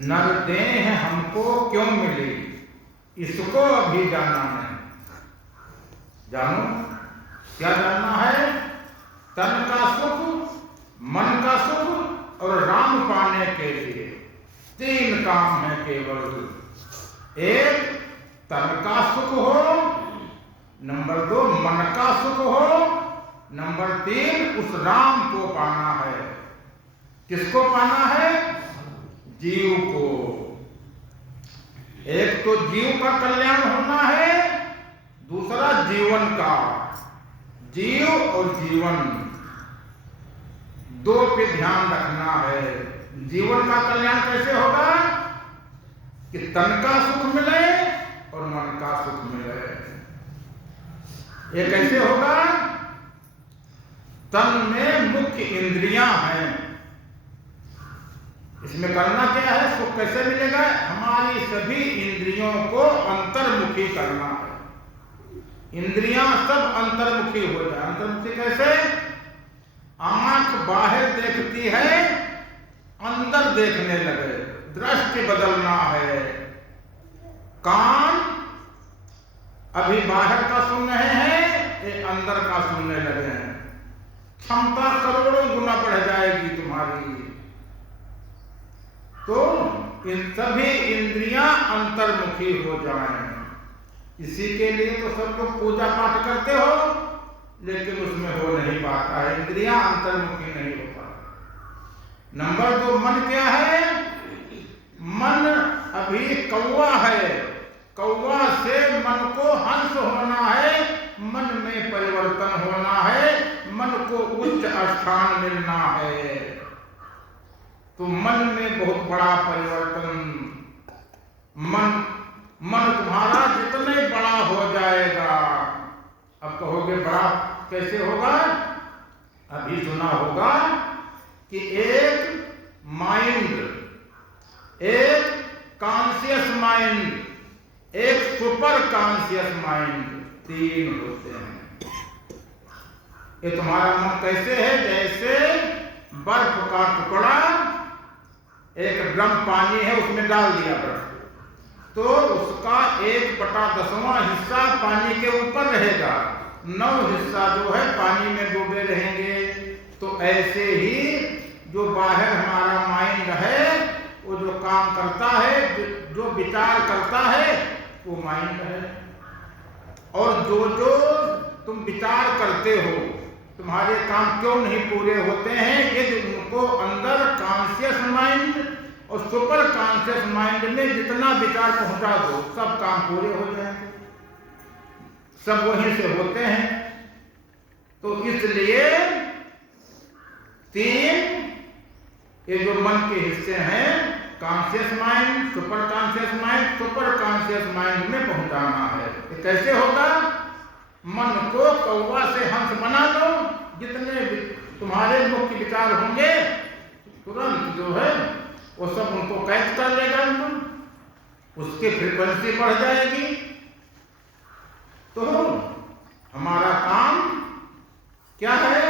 नरदेह हमको क्यों मिली, इसको अभी जानना नहीं। जानो क्या जानना है? तन का सुख, मन का सुख और राम पाने के लिए 3 काम है केवल। एक, तन का सुख हो, नंबर 2 मन का सुख हो, नंबर 3 उस राम को पाना है। किसको पाना है? जीव को। एक तो जीव का कल्याण होना है, दूसरा जीवन का। जीव और जीवन 2 पे ध्यान रखना है। जीवन का कल्याण कैसे होगा? कि तन का सुख मिले और मन का सुख मिले। ये कैसे होगा? तन में मुख्य इंद्रियां हैं, इसमें करना क्या है? सुख कैसे मिलेगा? हमारी सभी इंद्रियों को अंतर्मुखी करना है। इंद्रियां सब अंतर्मुखी हो जाए। अंतर्मुखी कैसे? आंख बाहर देखती है, अंदर देखने लगे, दृष्टि बदलना है। कान अभी बाहर का सुन रहे हैं, ये अंदर का सुनने लगे हैं। क्षमता करोड़ों गुना बढ़ जाएगी तुम्हारी। तो इन सभी इंद्रियां अंतर्मुखी हो जाएं। इसी के लिए तो सब लोग पूजा पाठ करते हो, लेकिन उसमें हो नहीं पाता है, इंद्रियां अंतर्मुखी नहीं हो पाती। नंबर 2 मन क्या है? मन अभी कौवा है। कौवा से मन को हंस होना है, मन में परिवर्तन होना है, मन को उच्च स्थान मिलना है। तो मन में बहुत बड़ा परिवर्तन। मन तुम्हारा जितने बड़ा हो जाएगा। अब कहोगे बड़ा कैसे होगा? अभी सुना होगा कि एक माइंड, एक कॉन्शियस माइंड, एक सुपर कॉन्शियस माइंड, 3 होते हैं। ये तुम्हारा मन कैसे है? जैसे बर्फ का टुकड़ा, एक ड्रम पानी है, उसमें डाल दिया बर्फ, तो उसका 1/10वां हिस्सा पानी के ऊपर रहेगा, 9 हिस्सा जो है पानी में डूबे रहेंगे। तो ऐसे ही जो बाहर हमारा माइंड है, वो जो काम करता है, जो विचार करता है, वो माइंड है। और जो जो तुम विचार करते हो, तुम्हारे काम क्यों नहीं पूरे होते हैं? यदि उनको अंदर कॉन्शियस माइंड और सुपर कॉन्शियस माइंड में जितना विचार पहुंचा दो, सब काम पूरे हो जाएंगे, सब वहीं से होते हैं। तो इसलिए 3 ये जो मन के हिस्से हैं, conscious mind, super conscious mind, super conscious mind में पहुंचाना है। ये कैसे होगा? मन को कौवा से हंस बना दो, जितने तुम्हारे मुख्य विचार होंगे तुरंत जो है वो सब उनको कैच कर लेगा, उसकी फ्रीक्वेंसी बढ़ जाएगी। तो हमारा काम क्या है?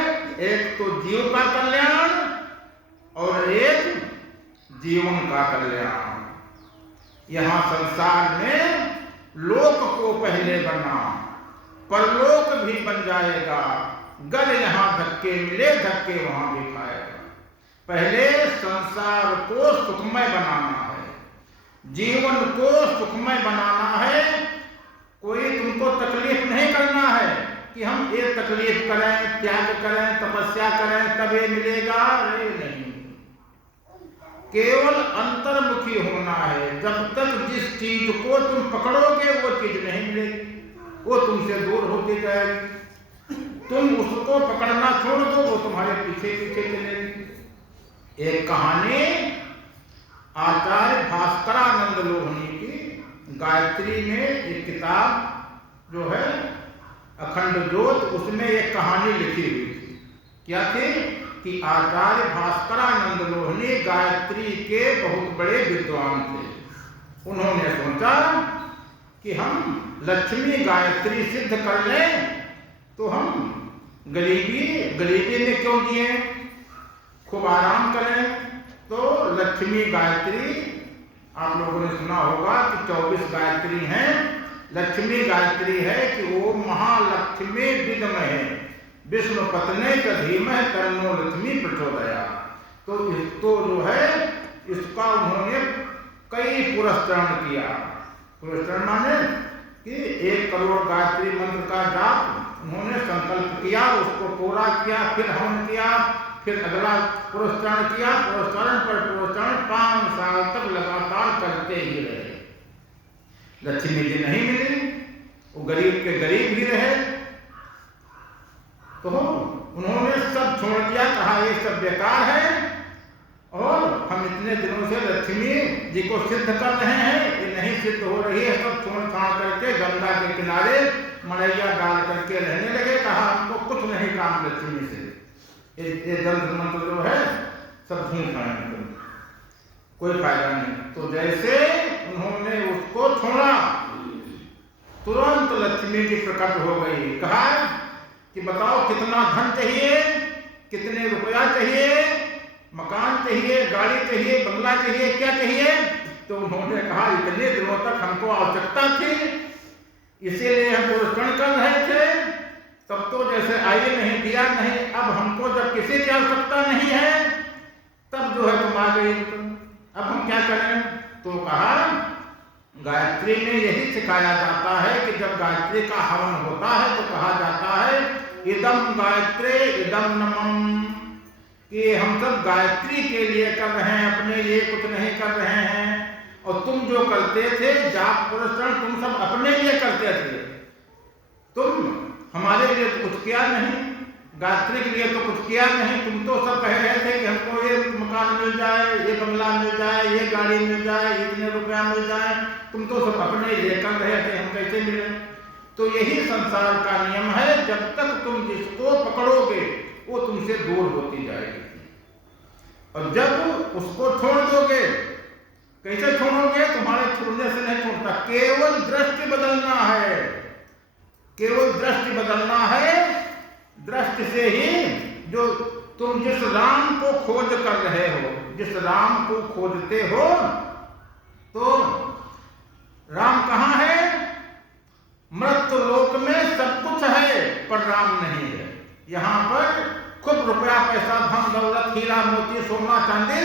एक तो जीव का कल्याण और एक जीवन का कल्याण। यहां संसार में लोक को पहले बना, परलोक भी बन जाएगा। गल यहां धक्के मिले, धक्के वहां भी खाएगा। पहले संसार को सुखमय बनाना है, जीवन को सुखमय बनाना है। कोई तुमको तकलीफ नहीं करना है कि हम ये तकलीफ करें, त्याग करें, तपस्या करें तब ये मिलेगा। नहीं, केवल अंतर्मुखी होना है। जब तक जिस चीज को तुम पकड़ोगे वो चीज नहीं मिलेगी, वो तुमसे दूर होती जाएगी। तुम उसको पकड़ना छोड़ दो, वो तुम्हारे पीछे पीछे चलेगी। एक कहानी आचार्य भास्करानंद लोहनी की गायत्री में एक किताब जो है अखंड ज्योत, उसमें एक कहानी लिखी हुई थी। क्या थी? कि आचार्य भास्करानंद लोहनी गायत्री के बहुत बड़े विद्वान थे। उन्होंने सोचा कि हम लक्ष्मी गायत्री सिद्ध कर लें, तो हम गरीबी में क्यों जिए? खूब आराम करें। तो लक्ष्मी गायत्री आप लोगों ने सुना होगा कि 24 गायत्री हैं। लक्ष्मी गायत्री है कि ओम महालक्ष्मी विद्महे विष्णु पत्नी च धीमहि तन्नो लक्ष्मी प्रचोदयात्। तो इसको जो है इसका उन्होंने कई पुरस्करण किया। पुरस्करण माने कि 1 करोड़ गायत्री मंत्र का जाप उन्होंने संकल्प किया, उसको पूरा किया, फिर हवन किया, फिर अगला पुरस्करण किया, पुरस्करण पर पुरस्करण 5 साल तक लगातार करते ही रहे। लक्ष्मी जी नहीं मिली, वो गरीब के गरीब ही रहे। तो उन्होंने सब छोड़ दिया, कहा ये सब बेकार है और हम इतने दिनों से लक्ष्मी जी को सिद्ध कर रहे हैं, ये नहीं सिद्ध हो रही है। सब छोड़ छाड़ करके गंगा के किनारे मड़ैया डाल करके रहने लगे। कहा हमको कुछ नहीं काम लक्ष्मी से, ये दंत मंत्र जो है सब झूठ है, कोई फायदा नहीं। तो जैसे उन्होंने उसको छोड़ा तुरंत लक्ष्मी जी प्रकट हो गई। कहा कि बताओ कितना धन चाहिए, कितने रुपया चाहिए, मकान चाहिए, गाड़ी चाहिए, बंगला चाहिए, क्या चाहिए? तो उन्होंने कहा इतने दिनों तक हमको आवश्यकता थी, इसीलिए हम पुरस्करण कर रहे थे, तब तो जैसे आइए नहीं दिया नहीं, अब हमको जब किसी की आवश्यकता नहीं है तब जो है तुम आ गई, अब हम क्या करें? तो कहा गायत्री में यही सिखाया जाता है कि जब गायत्री का हवन होता है तो कहा जाता है इदम गायत्री इदम नमः, कि हम सब गायत्री के लिए कर रहे हैं, अपने लिए कुछ नहीं कर रहे हैं। और तुम जो करते थे जाप पुरस्करण तुम सब अपने लिए करते थे, तुम हमारे लिए तो कुछ किया नहीं, गायत्री के लिए तो कुछ किया नहीं। तुम तो सब कह रहे थे कि हमको ये मकान मिल जाए, ये बंगला मिल जाए, ये गाड़ी मिल जाए, इतने रुपया मिल जाए, तुम तो सब अपने लिए कर रहे थे, हम कैसे मिले? तो यही संसार का नियम है, जब तक तुम जिसको पकड़ोगे वो तुमसे दूर होती जाएगी, और जब उसको छोड़ दोगे, कैसे छोड़ोगे? तुम्हारे छोड़ने से नहीं छोड़ता, केवल दृष्टि बदलना है, केवल दृष्टि बदलना है। दृष्टि से ही जो तुम जिस राम को खोज कर रहे हो, जिस राम को खोजते हो, तो राम कहाँ है? मृत्यु लोक में सब कुछ है पर राम नहीं है। यहाँ पर खूब रुपया पैसा धन दौलत हीरा मोती सोना चांदी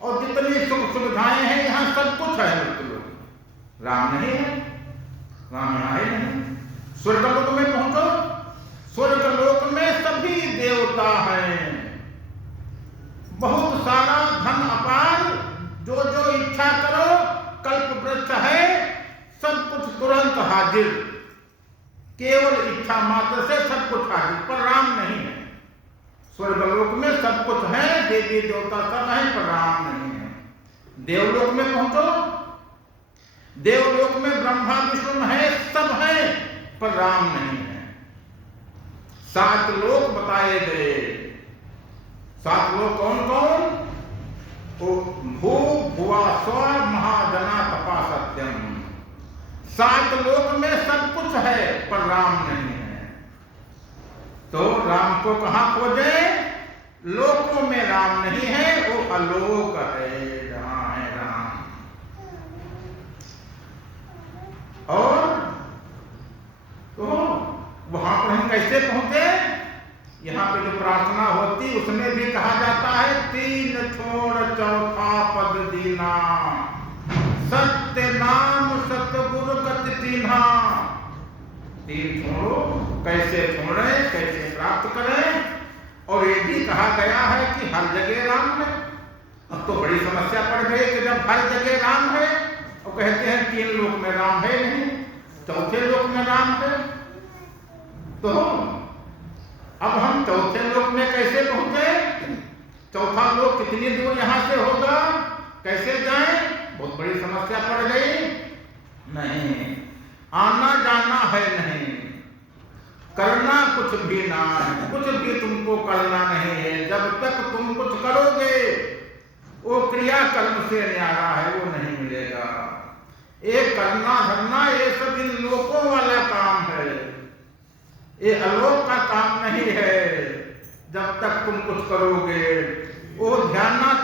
और जितनी सुख सुविधाएं हैं यहाँ सब कुछ है मृत्यु लोक, राम नहीं है, राम यहाँ है नहीं। स्वर्ग लोक में पहुंचो, स्वर्ग लोक में सभी देवता हैं, बहुत सारा धन अपार, जो जो इच्छा करो, कल्प वृक्ष है, सब कुछ तुरंत हाजिर, केवल इच्छा मात्र से सब कुछ हाजिर, पर राम नहीं है। स्वर्गलोक में सब कुछ है, देवी देवता सब है, पर राम नहीं है। देवलोक में पहुंचो, देवलोक में ब्रह्मा विष्णु है, सब है, पर राम नहीं है। 7 लोक बताए गए, 7 लोक कौन कौन? भू भुवा स्व महाजना तपा सत्यम। 7 लोक में सब कुछ है पर राम नहीं है। तो राम को कहां खोजे? लोकों में राम नहीं है, वो अलोक है, जहां है राम। और तो वहां पर हम कैसे पहुंचे? यहाँ पे जो प्रार्थना होती उसमें भी कहा जाता है 3 छोड़ चौथा पद दीना, सत्य नाम सतगुरु गति दीना। 3 छोड़ो, कैसे छोड़े, कैसे प्राप्त करें? और ये भी कहा गया है कि हर जगह राम है। अब तो बड़ी समस्या पड़ गई कि जब हर जगह राम है और कहते हैं 3 लोक में राम है नहीं, चौथे लोक में राम है, तो अब हम चौथे लोक में कैसे पहुंचे? चौथा लोक कितनी दूर यहां से होगा, कैसे जाएं? बहुत बड़ी समस्या पड़ गई। नहीं, आना जाना है नहीं, करना कुछ भी ना है, कुछ भी तुमको करना नहीं है। जब तक तुम कुछ करोगे वो क्रिया कर्म से न्यारा है, वो नहीं मिलेगा। ये करना धरना ये सब इन लोकों वाला काम है, ये अलोक का काम नहीं है। जब तक तुम कुछ करोगे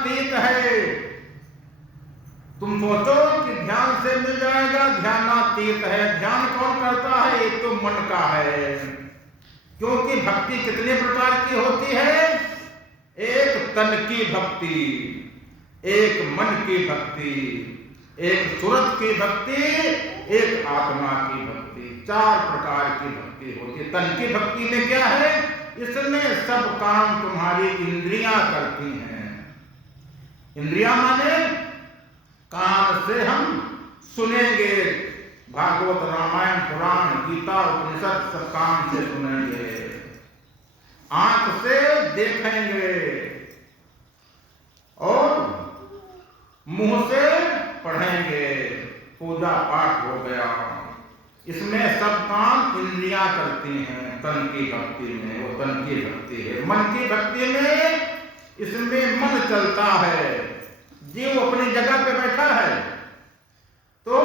ध्यानातीत है। तुम सोचो कि ध्यान से मिल जाएगा, ध्यानातीत है। ध्यान कौन करता है? ये तो मन का है। क्योंकि भक्ति कितने प्रकार की होती है? एक तन की भक्ति, एक मन की भक्ति, एक सुरत की भक्ति, एक आत्मा की भक्ति। 4 प्रकार की भक्ति होती है। तन की भक्ति में क्या है? इसमें सब काम तुम्हारी इंद्रियां करती हैं। इंद्रियां माने कान से हम सुनेंगे, भागवत, रामायण, पुराण, गीता, उपनिषद सब कान से सुनेंगे। आंख से देखेंगे और मुंह से पढ़ेंगे। पूजा पाठ हो गया। इसमें सब काम इंद्रियां करती हैं। तन की भक्ति में वो तन की भक्ति है। मन की भक्ति में इसमें मन चलता है। जीव अपनी जगह पे बैठा है तो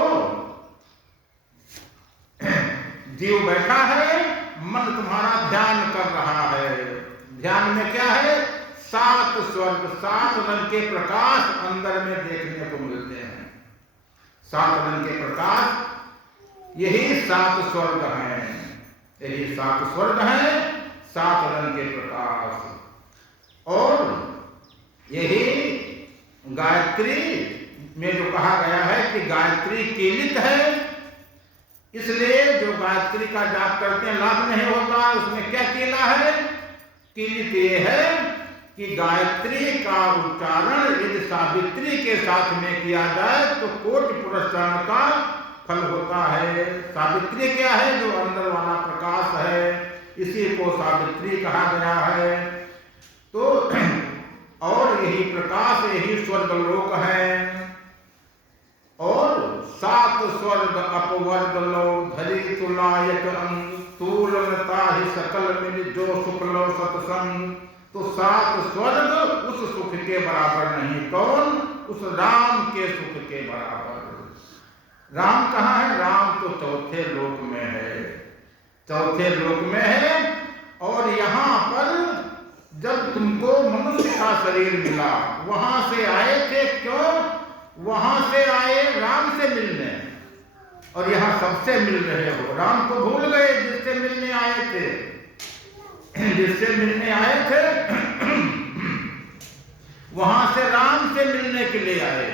जीव बैठा है, मन तुम्हारा ध्यान कर रहा है। ध्यान में क्या है? 7 स्वर्ग, 7 रंग के प्रकाश अंदर में देखने को मिलते हैं। 7 रंग के प्रकाश, यही 7 स्वर्ग हैं। यही 7 स्वर्ग हैं, 7 रंग के प्रकाश। और यही गायत्री में जो कहा गया है कि गायत्री कीलित है, इसलिए जो गायत्री का जाप करते हैं लाभ नहीं होता। उसमें क्या कीला है? कीलित ये है कि गायत्री का उच्चारण यदि सावित्री के साथ में किया जाए तो कोटि पुरस्कार का फल होता है। सावित्री क्या है? जो अंदर वाला प्रकाश है, इसी को सावित्री कहा गया है। तो और यही प्रकाश, यही स्वर्गलोक है। और 7 स्वर्ग अपवर्ग लो धरी तुलायक अंग, तूलनता ही सकल मिल जो सुख लो सत्संग। तो 7 स्वर्ग उस सुख के बराबर नहीं। कौन? उस राम के सुख के बराबर। राम कहाँ है? राम तो चौथे लोक में है। चौथे लोक में है। और यहाँ पर जब तुमको मनुष्य का शरीर मिला, वहां से आए थे। क्यों? वहां से आए राम से मिलने, और यहाँ सबसे मिल रहे हो। राम को भूल गए जिससे मिलने आए थे। जिससे मिलने आए थे वहां से राम से मिलने के लिए आए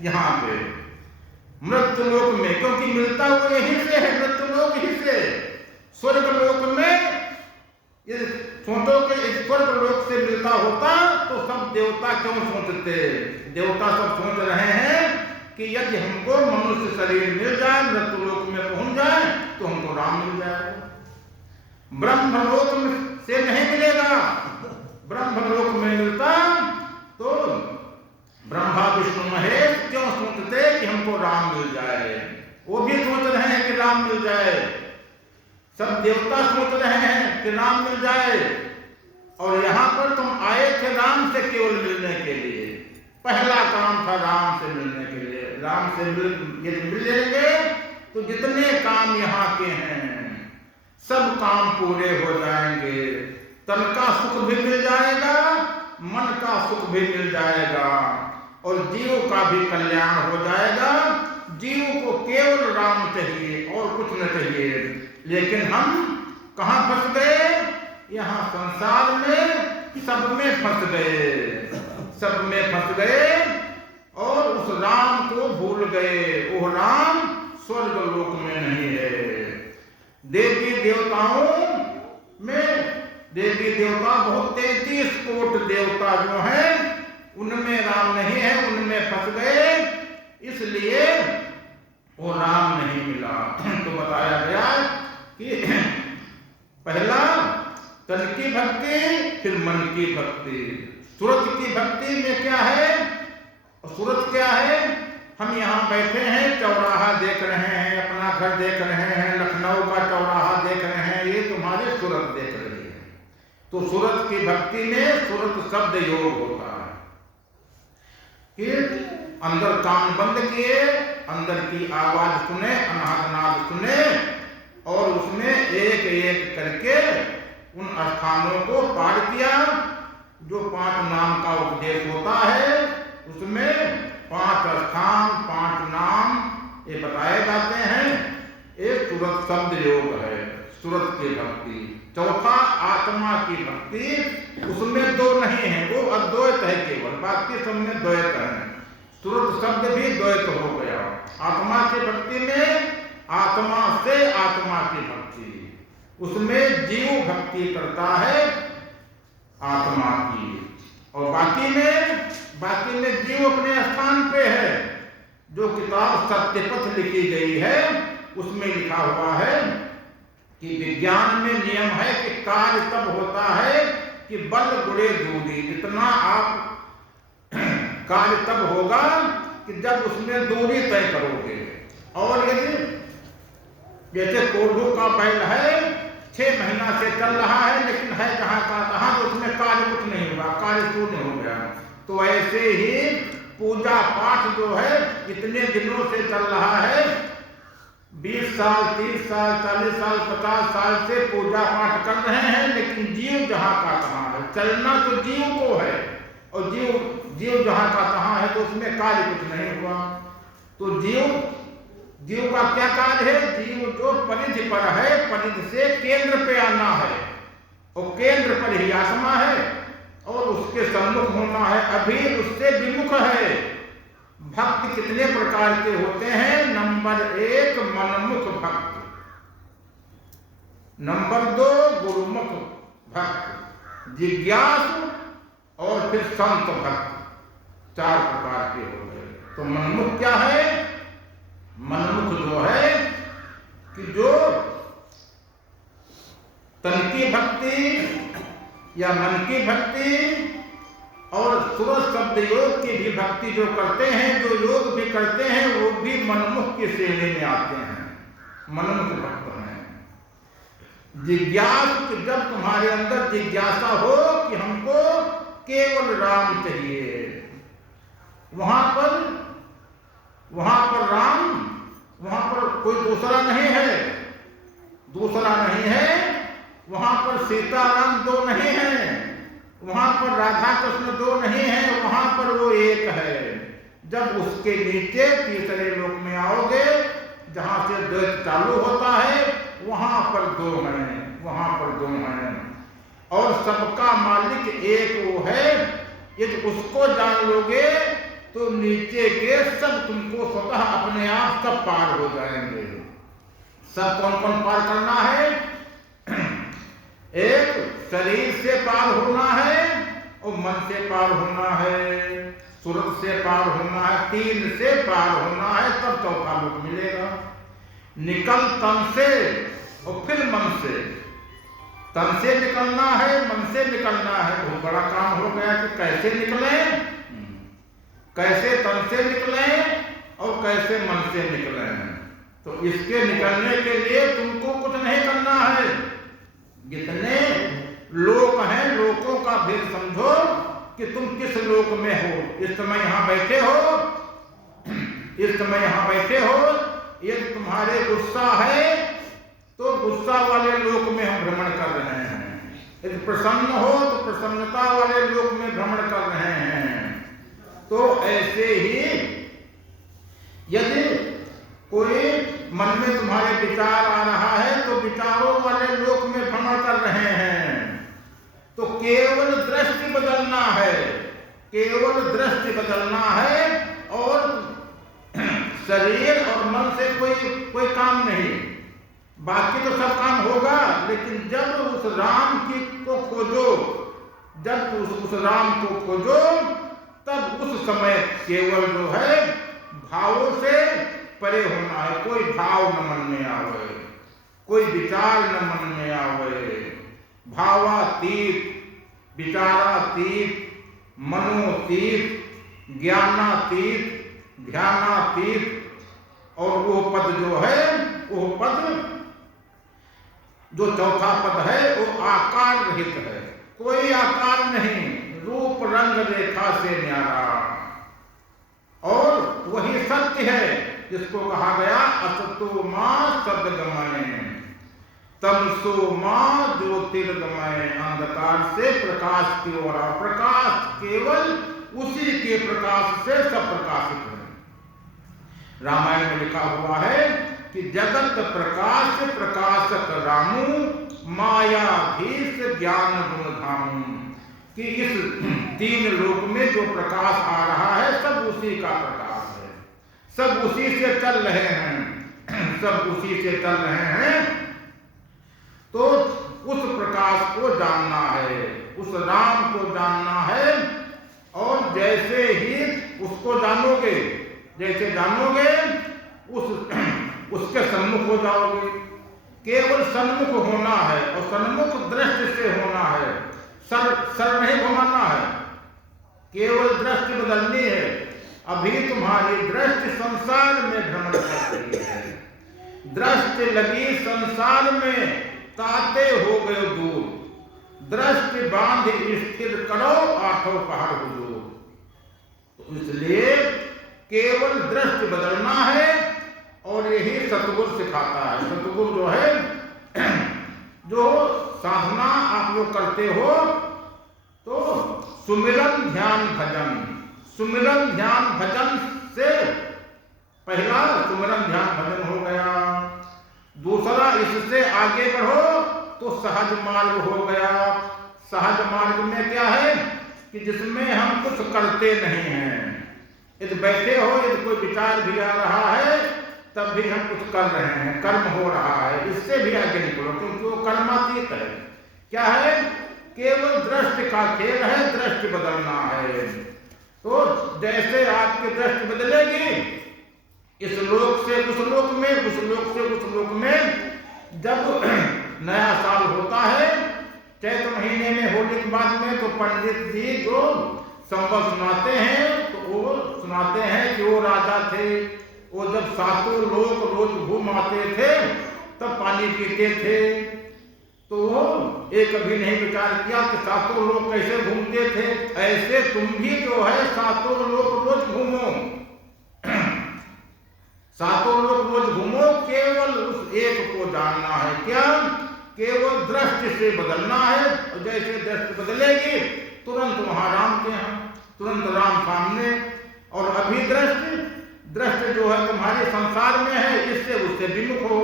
यहाँ पे मृत्युलोक में। क्योंकि मिलता हुआ यहीं से है, मृत्युलोक ही से। स्वर्गलोक में यदि सोचो कि इस स्वर्गलोक से मिलता होता तो सब देवता क्यों सोचते? देवता सब सोच रहे हैं कि यदि हमको मनुष्य शरीर मिल जाए, मृत्युलोक में पहुंच जाए तो हमको राम मिल जाएगा। ब्रह्मलोक से नहीं मिलेगा। ब्रह्मलोक में मिलता तो ब्रह्मा विष्णु महेश क्यों सोचते कि हमको राम मिल जाए? वो भी सोच रहे हैं कि राम मिल जाए। सब देवता सोच रहे हैं कि राम मिल जाए। और यहाँ पर तुम आए थे राम से केवल मिलने के लिए। पहला काम था राम से मिलने के लिए। राम से यदि मिल जाएंगे तो जितने काम यहाँ के हैं सब काम पूरे हो जाएंगे। तन का सुख भी मिल जाएगा, मन का सुख भी मिल जाएगा, और जीव का भी कल्याण हो जाएगा। जीव को केवल राम चाहिए और कुछ न चाहिए। लेकिन हम कहाँ फंस गए? यहाँ संसार में सब में फंस गए। सब में फंस गए और उस राम को भूल गए। वो राम स्वर्गलोक में नहीं है। देवी देवताओं में देवी देवता बहुत 33 कोट देवता जो है उनमें राम नहीं है, उनमें फंस गए, इसलिए वो राम नहीं मिला। तो बताया गया कि पहला तन की भक्ति, फिर मन की भक्ति। सूरत की भक्ति में क्या है? सूरत क्या है? हम यहाँ बैठे हैं, चौराहा देख रहे हैं, अपना घर देख रहे हैं, लखनऊ का चौराहा देख रहे हैं, ये तुम्हारे सूरत देख रही है। तो सूरत की भक्ति में सूरत शब्द योग होता है कि अंदर कान बंद किए, अंदर की आवाज सुने, अनाहतनाद सुने, और उसमें एक एक करके उन स्थानों को पार किया जो 5 नाम का उपदेश होता है। सूरत शब्द योग है, सूरत की भक्ति। चौथा आत्मा की भक्ति, उसमें दो नहीं है, वो अद्वैत है केवल, बाकी सब में द्वैत है। सूरत शब्द भी द्वैत हो गया। आत्मा की भक्ति में आत्मा से आत्मा की भक्ति, उसमें जीव भक्ति करता है आत्मा की, और बाकी में जीव अपने स्थान पे है। जो किताब सत्यपथ लिखी गई है उसमें लिखा हुआ है कि विज्ञान में नियम है कि कार्य तब होता है कि बल गुणे दूरी, इतना आप कार्य तब होगा कि जब उसमें दूरी तय करोगे। और यदि जैसे कोल्हू का बैल है, 6 महीना से चल रहा है, लेकिन है जहां का तहां, तो उसमें कार्य कुछ नहीं हुआ, कार्य शून्य हो गया। तो ऐसे ही पूजा पाठ जो है इतने दिनों से चल रहा है, 20 साल 30 साल 40 साल 50 साल से पूजा पाठ कर रहे हैं, लेकिन जीव जहां का तहां है। चलना तो जीव को है, और जीव जहां का तहां है, तो उसमें कार्य कुछ नहीं हुआ। तो जीव का क्या कार्य है? जीव जो परिधि पर है, परिधि से केंद्र पे आना है, और केंद्र पर ही आत्मा है, और उसके सम्मुख होना है, अभी उससे विमुख है। भक्त कितने प्रकार के होते हैं? नंबर 1 मनमुख भक्त, नंबर 2 गुरुमुख भक्त, जिज्ञासु, और फिर संत भक्त, 4 प्रकार के हो गए। तो मनमुख क्या है? मनमुख जो है कि जो तन की भक्ति या मन की भक्ति और सूरत शब्द योग की भी भक्ति जो करते हैं, जो योग भी करते हैं, वो भी मनमुख की श्रेणी में आते हैं, मनमुख भक्त हैं। जिज्ञासु, जब तुम्हारे अंदर जिज्ञासा हो कि हमको केवल राम चाहिए, वहां पर राम, वहां पर कोई दूसरा नहीं है, वहां पर सीताराम 2 नहीं है, वहां पर राधा कृष्ण 2 नहीं है, वहां पर वो एक है। जब उसके नीचे तीसरे लोक में आओगे, जहां से द्वैत चालू होता है, वहां पर 2 हैं, और सबका मालिक एक वो है। यदि उसको जान लोगे तो नीचे के सब तुमको स्वतः अपने आप सब पार हो जाएंगे। सब कौन कौन पार करना है? एक शरीर से पार होना है, और मन से पार होना है, सूरत से पार होना है, 3 से पार होना है, तब चौथा लोक मिलेगा। निकल तन से और फिर मन से, तन से निकलना है, मन से निकलना है। बहुत बड़ा काम हो गया कि कैसे निकले, कैसे तन से निकले और कैसे मन से निकले। तो इसके निकलने के लिए तुमको कुछ नहीं करना है। जितने लोक हैं, लोकों का भेद समझो कि तुम किस लोक में हो। इस समय यहां बैठे हो, यदि तुम्हारे गुस्सा है तो गुस्सा वाले लोक में हम भ्रमण कर रहे हैं, यदि प्रसन्न हो तो प्रसन्नता वाले लोक में भ्रमण कर रहे हैं। तो ऐसे ही यदि कोई मन में तुम्हारे विचार आ रहा है, तो विचारों वाले लोक में भ्रमण कर रहे हैं। तो केवल दृष्टि बदलना है, और शरीर और मन से कोई काम नहीं, बाकी तो सब काम होगा। लेकिन जब उस राम को खोजो, तब उस समय केवल जो है भावों से परे होना है। कोई भाव न मन में आवे, कोई विचार न मन में आवे। भावातीत, विचारातीत, मनोतीत, ज्ञानातीत, ध्यानातीत, और वो पद जो है, वो पद जो चौथा पद है, वो आकार रहित है, कोई आकार नहीं, रूप रंग रेखा से न्यारा। और वही सत्य है जिसको कहा गया असतो मां सद्गमय, तमसो मां ज्योतिर्गमय। अंधकार से प्रकाश की ओर, प्रकाश केवल उसी के प्रकाश से सब प्रकाशित है। रामायण में लिखा हुआ है कि जगत प्रकाश प्रकाशक रामू मायाधीश ज्ञान गुण धामू, कि इस तीन लोक में जो प्रकाश आ रहा है सब उसी का प्रकाश है, सब उसी से चल रहे हैं, सब उसी से चल रहे हैं। तो उस प्रकाश को जानना है, उस राम को जानना है, और जैसे ही उसको जानोगे, जैसे जानोगे उसके सन्मुख हो जाओगे। केवल सन्मुख होना है, और सन्मुख दृष्टि से होना है, सर नहीं घुमाना है, केवल दृष्टि बदलनी है। अभी तुम्हारी दृष्टि संसार में भ्रमण कर रही है, दृष्टि लगी संसार में, ताते हो गए दूर, दृष्टि बांध स्थिर करो आठों पहाड़ हुजूर। तो इसलिए केवल दृष्टि बदलना है, और यही सतगुरु सिखाता है। सतगुरु जो है, जो साधना आप लोग करते हो, तो सुमिरन ध्यान भजन, सुमिरन ध्यान भजन से पहला सुमिरन ध्यान भजन हो गया, दूसरा इससे आगे बढ़ो तो सहज मार्ग हो गया। सहज मार्ग में क्या है कि जिसमें हम कुछ करते नहीं हैं, यदि बैठे हो, यदि कोई विचार भी आ रहा है तब भी हम कुछ कर रहे हैं, कर्म हो रहा है, इससे भी आगे निकलो, क्योंकि वो कर्मातीत है। क्या है? केवल दृष्टि का खेल है, दृष्टि बदलना है। तो जैसे आपकी दृष्टि बदलेगी, इस लोक से उस लोक में, उस लोक से उस लोक में, जब नया साल होता है चैत्र महीने में, होली के बाद में, तो पंडित जी जो संबल सुनाते हैं, तो वो सुनाते हैं कि वो राजा थे, वो जब सातों लोग रोज घूम आते थे तब पानी पीते थे। तो वो एक कभी नहीं विचार किया कि सातों लोग कैसे घूमते थे, ऐसे तुम भी जो है सातों लोग रोज घूमो, सातों लोग रोज घूमो, केवल उस एक को जानना है। क्या? केवल दृष्टि से बदलना है, और जैसे दृष्टि बदलेगी तुरंत वहां राम के यहाँ, तुरंत राम सामने। और अभी दृष्टि जो है तुम्हारे संसार में है, इससे उससे विमुख हो,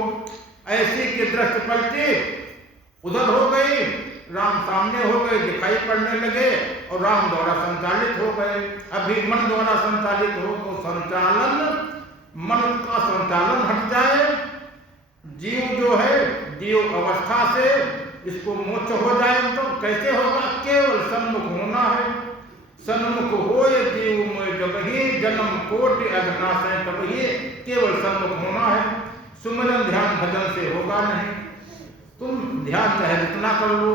ऐसी की दृष्टि पलटी उधर हो गई, राम सामने हो गए, दिखाई पड़ने लगे, और राम द्वारा संचालित हो गए। अभी मन द्वारा संचालित हो तो संचालन, मन का संचालन हट जाए, जीव जो है जीव अवस्था से इसको मोक्ष हो जाए, तो कैसे होगा? केवल सन्मुख होना है। सन्मुख हो जीव में जब ही जन्म कोटि अघनाश है, तब ही केवल सन्मुख होना है। सुमिरन ध्यान भजन से होगा नहीं। तुम ध्यान चाहे जितना कर लो,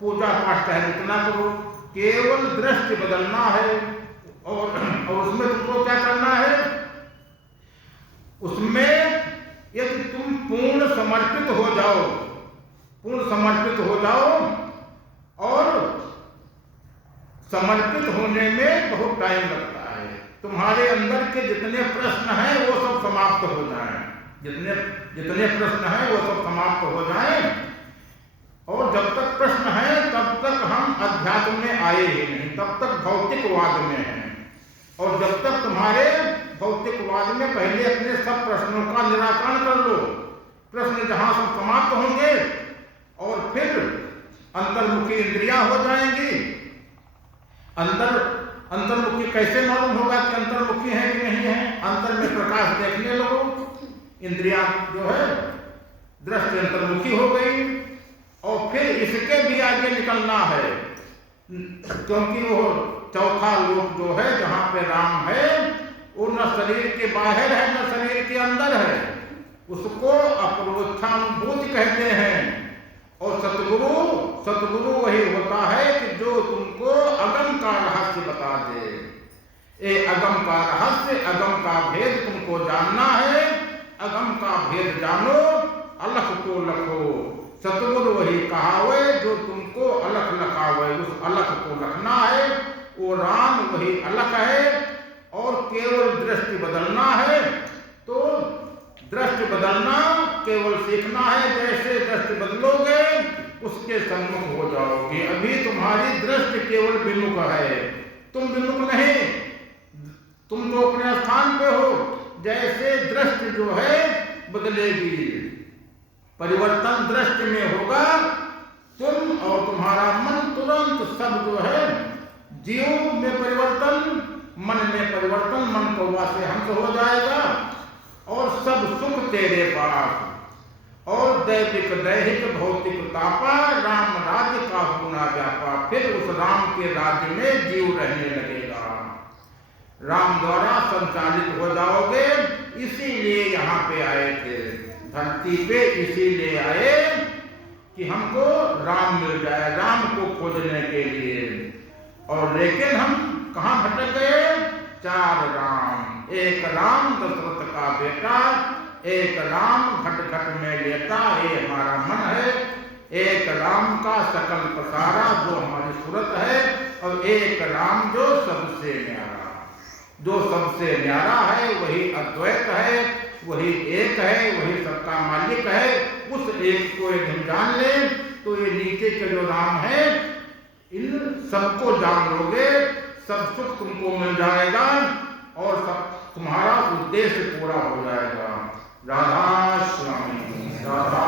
पूजा पाठ चाहे जितना करो, केवल दृष्टि बदलना है। और उसमें तुमको क्या करना है? उसमें यदि तुम पूर्ण समर्पित हो जाओ, पूर्ण समर्पित हो जाओ, और समर्पित होने में बहुत टाइम लगता है। तुम्हारे अंदर के जितने प्रश्न हैं वो सब समाप्त हो जाएं, जितने प्रश्न हैं वो सब समाप्त हो जाएं। और जब तक प्रश्न है तब तक हम अध्यात्म में आए ही नहीं, तब तक भौतिकवाद में हैं। और जब तक तुम्हारे भौतिकवाद में, पहले अपने सब प्रश्नों का निराकरण कर लो, प्रश्न जहां सब समाप्त होंगे, और फिर अंतर्मुखी इंद्रियां हो जाएंगी। अंतर्मुखी कैसे मालूम होगा कि अंतर्मुखी है कि नहीं है? अंतर में प्रकाश देखने लगो, इंद्रियां जो है दृष्टि अंतर्मुखी हो गई, और फिर इसके भी आगे निकलना है, क्योंकि वो चौथा लोक जो है जहां पे राम है, वो न शरीर के बाहर है न शरीर के अंदर है, उसको अपरोक्षानुभूति कहते हैं। और सतगुरु वही होता है कि जो तुमको अगम का रहस्य बता दे। ये अगम का रहस्य, अगम का भेद तुमको जानना है। अगम का भेद जानो, अलख को लखो। सतगुरु वही कहावे जो तुमको अलख लखावे, उस अलख को लखना है। वो राम वही अलख है, और केवल दृष्टि बदलना है। तो दृष्टि बदलना केवल सीखना है, जैसे दृष्टि बदलोगे उसके सम्मुख हो जाओगे। अभी तुम्हारी दृष्टि केवल विमुख है, तुम विमुख नहीं, तुम तो अपने स्थान पे हो। जैसे दृष्टि जो है बदलेगी, परिवर्तन दृष्टि में होगा। तुम और तुम्हारा मन तुरंत सब जो है, जीव में परिवर्तन, मन में परिवर्तन, मन कौवा से हंस हो जाएगा और सब सुख तेरे पास। और दैविक दैहिक भौतिक तापा, राम राज्य का होना व्यापा। फिर उस राम के राज्य में जीव रहने लगेगा, राम द्वारा संचालित हो जाओगे। इसीलिए यहाँ पे आए थे धरती पे, इसीलिए आए कि हमको राम मिल जाए, राम को खोजने के लिए। और लेकिन हम कहाँ भटक गए? चार राम, एक राम दशरथ का बेटा, एक राम घट घट में लेता, ये हमारा मन है। एक राम का सकल पसारा जो हमारी सूरत है, और एक राम जो सबसे न्यारा, जो सबसे न्यारा है, वही अद्वैत है, वही एक है, वही सबका मालिक है। उस एक को यदि हम जान लें तो ये नीचे के जो राम है, इन सबको जान लोगे, सब सुख तुमको मिल जाएगा और सब तुम्हारा उद्देश्य पूरा हो जाएगा। राधा स्वामी, राधा